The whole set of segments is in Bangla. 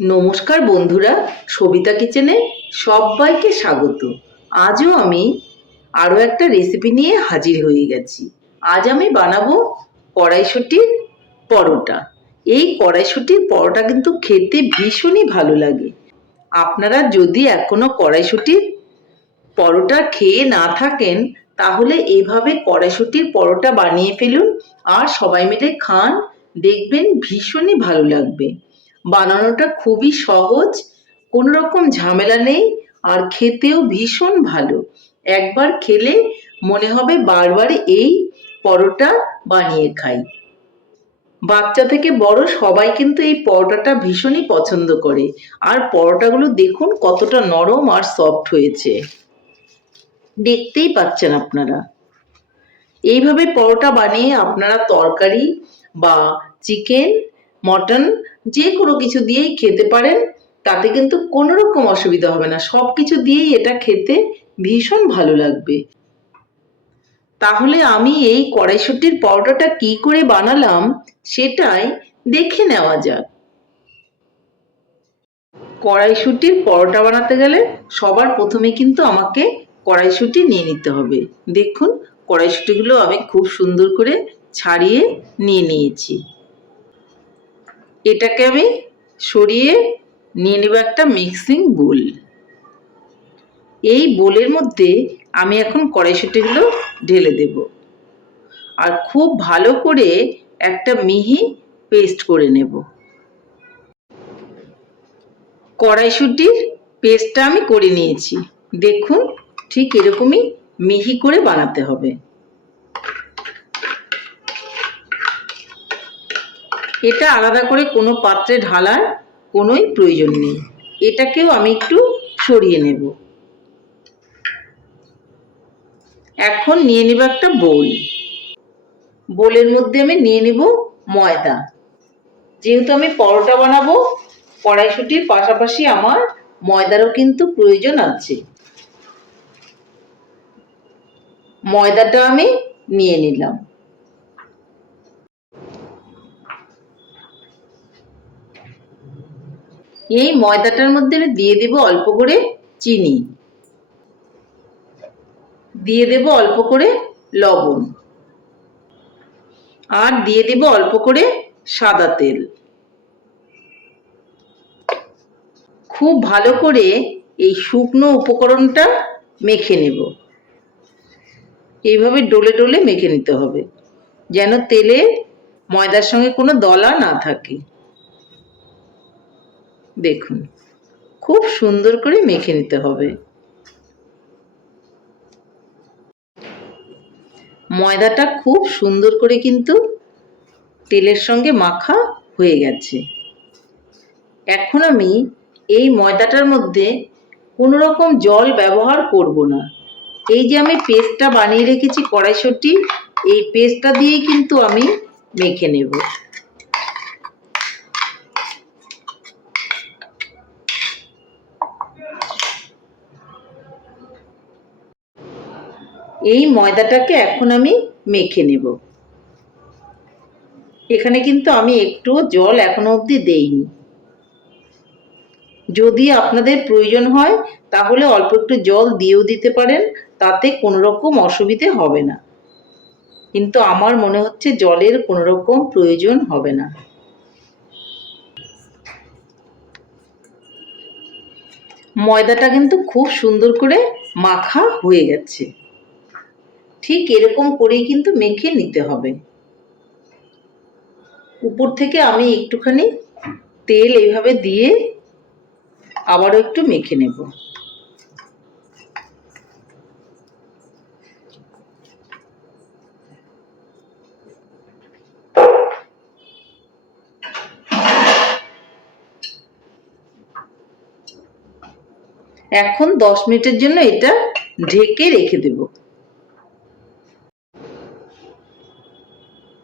নমস্কার বন্ধুরা, সবিতা কিচেনে সবাইকে স্বাগত। আজও আমি আরও একটা রেসিপি নিয়ে হাজির হয়ে গেছি। আজ আমি বানাবো কড়াইশুটির পরোটা। এই কড়াইশুটির পরোটা কিন্তু খেতে ভীষণই ভালো লাগে। আপনারা যদি এখনও কড়াইশুটির পরোটা খেয়ে না থাকেন, তাহলে এভাবে কড়াইশুটির পরোটা বানিয়ে ফেলুন আর সবাই মিলে খান, দেখবেন ভীষণই ভালো লাগবে। বানানোটা খুবই সহজ কোনো রকম ঝামেলা নেই, আর খেতেও ভীষণ ভালো। একবার খেলে মনে হবে বারবার এই পরোটা বানিয়ে খাই। বাচ্চা থেকে বড় সবাই কিন্তু এই পরোটাটা ভীষণই পছন্দ করে। আর পরোটাগুলো দেখুন কতটা নরম আর সফট হয়েছে। দেখতেই পাচ্ছেন আপনারা। এইভাবে পরোটা বানিয়ে আপনারা তরকারি বা চিকেন, মটন যে কোনো কিছু দিয়েই খেতে পারেন, তাতে কিন্তু কোনো রকম অসুবিধা হবে না। সব কিছু দিয়েই এটা খেতে ভীষণ ভালো লাগবে। তাহলে আমি এই কড়াইশুটির পরোটাটা কি করে বানালাম সেটাই দেখে নেওয়া যাক। কড়াইশুটির পরোটা বানাতে গেলে সবার প্রথমে কিন্তু আমাকে কড়াইশুটি নিয়ে নিতে হবে। দেখুন, কড়াইশুটিগুলো আমি খুব সুন্দর করে ছাড়িয়ে নিয়ে নিয়েছি। এটাকে আমি সরিয়ে নিয়ে নেব একটা মিক্সিং বোল এই বোলের মধ্যে আমি এখন কড়াইশুটিগুলো ঢেলে দেব। আর খুব ভালো করে একটা মিহি পেস্ট করে নেব। কড়াইশুটির পেস্টটা আমি করে নিয়েছি। দেখুন ঠিক এরকমই মিহি করে বানাতে হবে। এটা আলাদা করে কোনো পাত্রে ঢালার কোনোই প্রয়োজন নেই। এটাকেও আমি একটু সরিয়ে নেব। এখন নিয়ে নেব একটা বোল। বোলের মধ্যে আমি নিয়ে নেব ময়দা। যেহেতু আমি পরোটা বানাবো, কড়াইশুটির পাশাপাশি আমার ময়দারও কিন্তু প্রয়োজন আছে। ময়দাটা আমি নিয়ে নিলাম। এই ময়দাটার মধ্যে আমি দিয়ে দেব অল্প করে চিনি। দিয়ে দেব অল্প করে লবণ। আর দিয়ে দেব অল্প করে সাদা তেল। খুব ভালো করে এই শুকনো উপকরণটা মেখে নেব। এইভাবে ডলে ডলে মেখে নিতে হবে। যেন তেলে ময়দার সঙ্গে কোনো দলা না থাকে। দেখুন, খুব সুন্দর করে মেখে নিতে হবে। ময়দাটা খুব সুন্দর করে কিন্তু তেলের সঙ্গে মাখা হয়ে গেছে। এখন আমি এই ময়দাটার মধ্যে কোনো রকম জল ব্যবহার করব না। এই যে আমি পেস্টটা বানিয়ে রেখেছি কড়াইশুটি, এই পেস্টটা দিয়েই কিন্তু আমি মেখে নেব। এই ময়দাটাকে এখন আমি মেখে নেব। এখানে কিন্তু আমি একটুও জল এখনও অবধি দেইনি। যদি আপনাদের প্রয়োজন হয়, তাহলে অল্প একটু জল দিয়েও দিতে পারেন, তাতে কোনো রকম অসুবিধে হবে না। কিন্তু আমার মনে হচ্ছে জলের কোনো রকম প্রয়োজন হবে না। ময়দাটা কিন্তু খুব সুন্দর করে মাখা হয়ে গেছে। ঠিক এরকম করেই কিন্তু মেখে নিতে হবে। উপর থেকে আমি একটুখানি তেল এইভাবে দিয়ে আবারও একটু মেখে নেব। এখন দশ মিনিটের জন্য এটা ঢেকে রেখে দেব।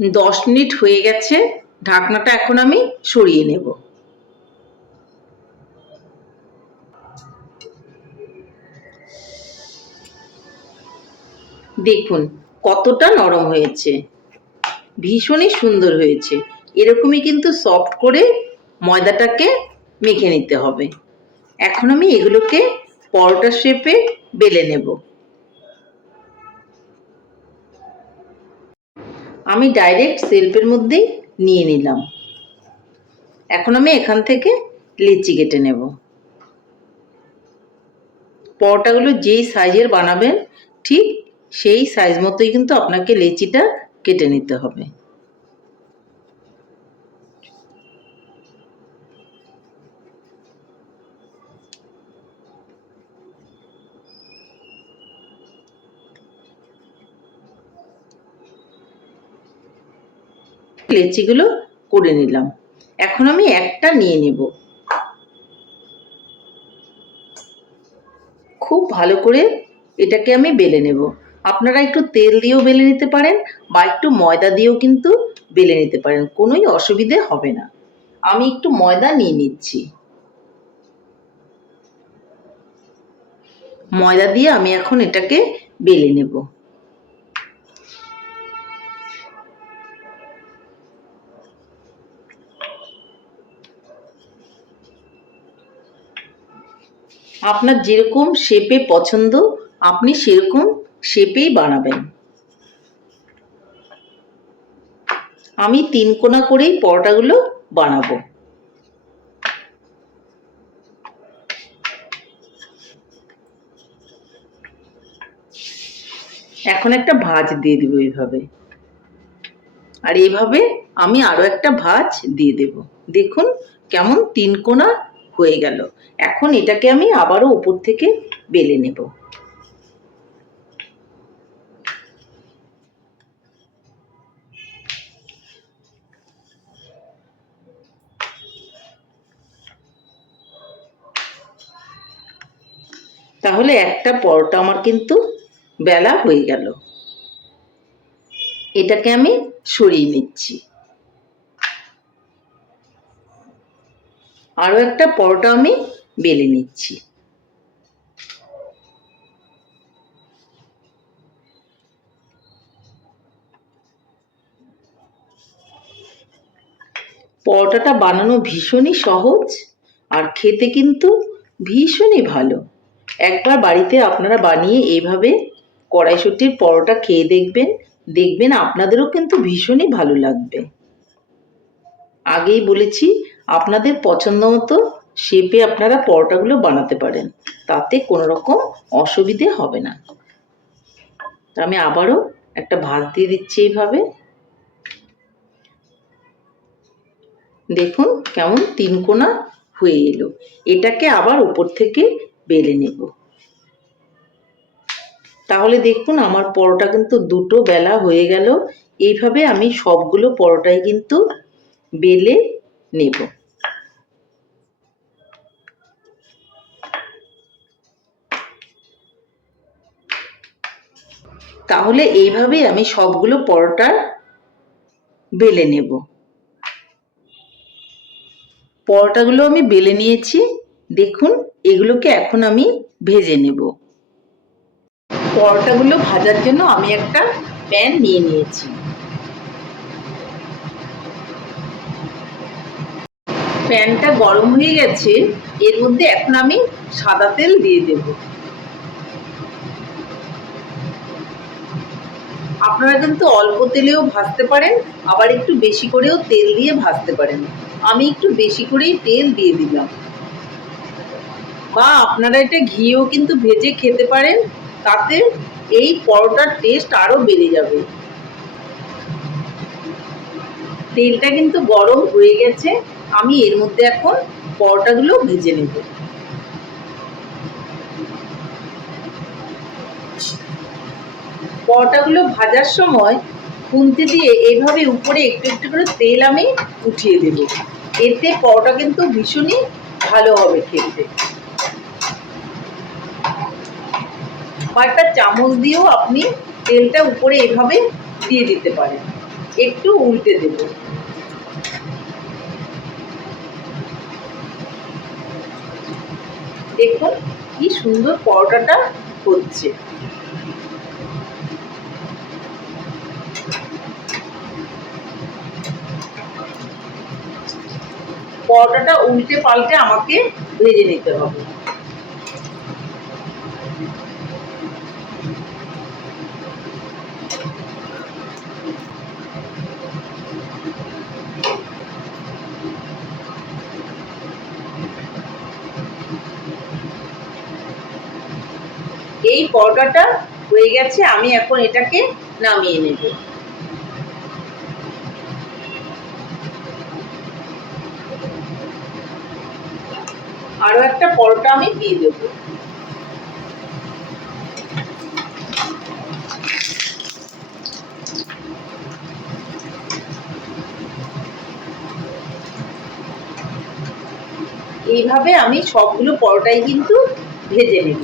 দশ মিনিট হয়ে গেছে, ঢাকনাটা এখন আমি সরিয়ে নেব। দেখুন, কতটা নরম হয়েছে। ভীষণই সুন্দর হয়েছে। এরকমই কিন্তু সফট করে ময়দাটাকে মেখে নিতে হবে। এখন আমি এগুলোকে পরোটা শেপে বেলে নেব। আমি ডাইরেক্ট সেলফের মধ্যেই নিয়ে নিলাম। এখন আমি এখান থেকে লিচি কেটে নেব। পরোটাগুলো যেই সাইজের বানাবেন, ঠিক সেই সাইজ মতোই কিন্তু আপনাকে লিচিটা কেটে নিতে হবে। লেচিগুলো করে নিলাম। এখন আমি একটা নিয়ে নেব। খুব ভালো করে এটাকে আমি বেলে নেব। আপনারা একটু তেল দিয়েও বেলে নিতে পারেন বা একটু ময়দা দিয়েও কিন্তু বেলে নিতে পারেন, কোনোই অসুবিধে হবে না। আমি একটু ময়দা নিয়ে নিচ্ছি। ময়দা দিয়ে আমি এখন এটাকে বেলে নেব। আপনার যেরকম শেপে পছন্দ, আপনি সেরকম শেপেই বানাবেন। আমি তিন কোনা করেই পরোটাগুলো বানাবো। এখন একটা ভাজ দিয়ে দিব এইভাবে। আর এইভাবে আমি আরও একটা ভাজ দিয়ে দেব। দেখুন কেমন তিন কোনা হয়ে গেল। এখন এটাকে আমি আবারও উপর থেকে বেলে নেব। তাহলে একটা পরোটা আমার কিন্তু বেলা হয়ে গেল। এটাকে আমি সরিয়ে নিচ্ছি। আরও একটা পরোটা আমি বেলে নিচ্ছি। পরোটাটা বানানো ভীষণই সহজ আর খেতে কিন্তু ভীষণই ভালো। একবার বাড়িতে আপনারা বানিয়ে এইভাবে কড়াইশুটির পরোটা খেয়ে দেখবেন দেখবেন আপনাদেরও কিন্তু ভীষণই ভালো লাগবে। আগেই বলেছি আপনাদের পছন্দ মতো শেপে আপনারা পরোটাগুলো বানাতে পারেন। তাতে কোনো রকম অসুবিধে হবে না। আমি আবারও একটা ভাত দিয়ে দিচ্ছি এইভাবে। দেখুন কেমন তিন কোনা হয়ে এলো। এটাকে আবার উপর থেকে বেলে নেব। তাহলে দেখুন আমার পরোটা কিন্তু দুটো বেলা হয়ে গেল। এইভাবে আমি সবগুলো পরোটাই কিন্তু বেলে নেব। তাহলে এইভাবে আমি সবগুলো পরোটা বেলে নেব। পরোটাগুলো আমি বেলে নিয়েছি। দেখুন, এগুলোকে এখন আমি ভেজে নেব। পরোটাগুলো ভাজার জন্য আমি একটা প্যান নিয়ে নিয়েছি। প্যানটা গরম হয়ে গেছে, এর মধ্যে এখন আমি সাদা তেল দিয়ে দেব। আপনারা কিন্তু অল্প তেলেও ভাজতে পারেন, আবার একটু বেশি করেও তেল দিয়ে ভাজতে পারেন। আমি একটু বেশি করেই তেল দিয়ে দিলাম। বা আপনারা এটা ঘিও কিন্তু ভেজে খেতে পারেন, তাতে এই পরোটার টেস্ট আরও বেড়ে যাবে। তেলটা কিন্তু গরম হয়ে গেছে, আমি এর মধ্যে এখন পরোটাগুলো ভেজে নেব। পরোটাগুলো ভাজার সময় খুন্তি দিয়ে এইভাবে উপরে একটু একটু করে তেল আমি উঠিয়ে দেব। এতে পরোটা কিন্তু ভীষণই ভালো হবে খেতে। কয়েকটা চামচ দিয়েও আপনি তেলটা উপরে এভাবে দিয়ে দিতে পারেন। একটু উল্টে দেব। দেখুন কি সুন্দর পরোটাটা হচ্ছে। পরোটাটা উল্টে পাল্টে আমাকে ভেজে নিতে হবে। এই পরোটাটা হয়ে গেছে, আমি এখন এটাকে নামিয়ে নেব। একটা পরোটা আমি দিয়ে দেবো। এইভাবে আমি সবগুলো পরোটাই কিন্তু ভেজে নেব।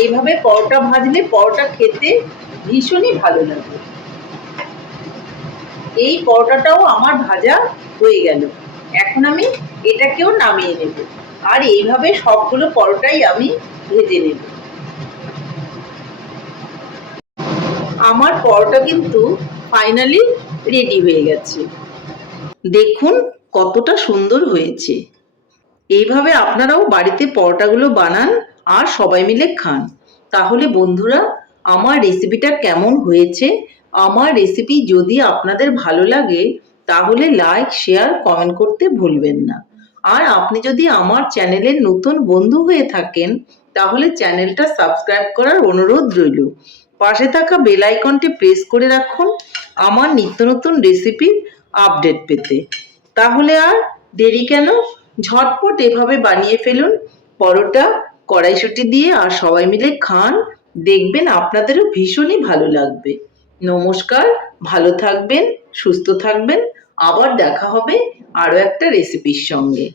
এইভাবে পরোটা ভাজলে পরোটা খেতে ভীষণই ভালো লাগে। এই পরোটাটাও আমার ভাজা হয়ে গেল। এখন আমি এটাকেও নামিয়ে নেব। আর এইভাবে সবগুলো পরোটাই আমি ভেজে নেব। আমার পরোটা কিন্তু ফাইনালি রেডি হয়ে গেছে। দেখুন কতটা সুন্দর হয়েছে। এইভাবে আপনারাও বাড়িতে পরোটাগুলো বানান আর সবাই মিলে খান। তাহলে বন্ধুরা আমার রেসিপিটা কেমন হয়েছে? আমার রেসিপি যদি আপনাদের ভালো লাগে, তাহলে লাইক শেয়ার কমেন্ট করতে ভুলবেন না। আর আপনি যদি আমার চ্যানেলের নতুন বন্ধু হয়ে থাকেন, তাহলে চ্যানেলটা সাবস্ক্রাইব করার অনুরোধ রইল। পাশে থাকা বেল আইকনটি প্রেস করে রাখুন, আমার নিত্য নতুন রেসিপির আপডেট পেতে। তাহলে আর দেরি কেন? ঝটপট এভাবে বানিয়ে ফেলুন। পরোটা, কড়াইশুটি দিয়ে আর সবাই মিলে খান। দেখবেন আপনাদেরও ভীষণই ভালো লাগবে। নমস্কার, ভালো থাকবেন, সুস্থ থাকবেন। আবার দেখা হবে আরও একটা রেসিপির সঙ্গে।